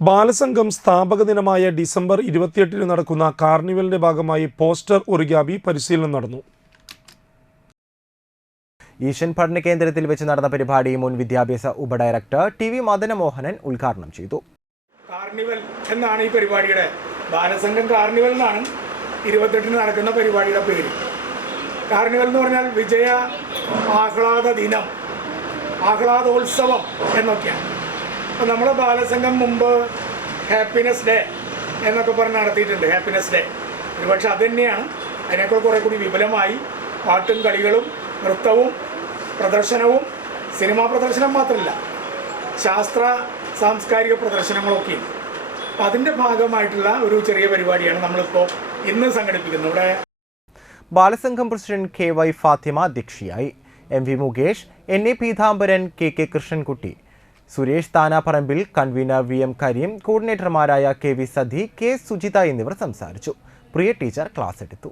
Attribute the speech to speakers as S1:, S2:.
S1: ബാലസംഘം സ്ഥാപക ദിനമായ ഡിസംബർ ഇരുപത്തിയെട്ടിന് നടക്കുന്ന കാർണിവലിന്റെ ഭാഗമായി പോസ്റ്റർ ഒറിഗാബി പരിശീലനം നടന്നു.
S2: ഈശൻ പഠന കേന്ദ്രത്തിൽ വെച്ച് നടന്ന പരിപാടി മുൻ വിദ്യാഭ്യാസ ഉപഡയറക്ടർ ടി വി മദനമോഹനൻ ഉദ്ഘാടനം ചെയ്തു.
S3: കാർണിവൽ എന്നാണ് ഈ പരിപാടിയുടെ ബാലസംഘം കാർണിവൽ എന്നാണ് ഇരുപത്തെട്ടിന് നടക്കുന്ന പരിപാടിയുടെ പേര്. കാർണിവൽ എന്ന് പറഞ്ഞാൽ വിജയ ആഹ്ലാദ ദിനം ആഹ്ലാദോത്സവം എന്നൊക്കെയാണ്. നമ്മുടെ ബാലസംഘം മുമ്പ് ഹാപ്പിനെസ് ഡേ എന്നൊക്കെ പറഞ്ഞ് നടത്തിയിട്ടുണ്ട് ഹാപ്പിനെസ് ഡേ ഒരുപക്ഷെ അത് തന്നെയാണ് അതിനേക്കാൾ കുറേ കൂടി വിപുലമായി പാട്ടും കളികളും നൃത്തവും പ്രദർശനവും സിനിമാ പ്രദർശനം മാത്രമല്ല ശാസ്ത്ര സാംസ്കാരിക പ്രദർശനങ്ങളൊക്കെ അപ്പം അതിന്റെ ഭാഗമായിട്ടുള്ള ഒരു ചെറിയ പരിപാടിയാണ് നമ്മളിപ്പോൾ ഇന്ന് സംഘടിപ്പിക്കുന്നത്. ഇവിടെ
S2: Balasangham president K Y Fathima അധ്യക്ഷയായി. M V Mukesh N A Peethambaran K K Krishnankutty Suresh Thanaparambil convener V M Kareem കോർഡിനേറ്റർമാരായ K V Sadhi K Sujitha എന്നിവർ സംസാരിച്ചു. പ്രിയ ടീച്ചർ ക്ലാസ് എടുത്തു.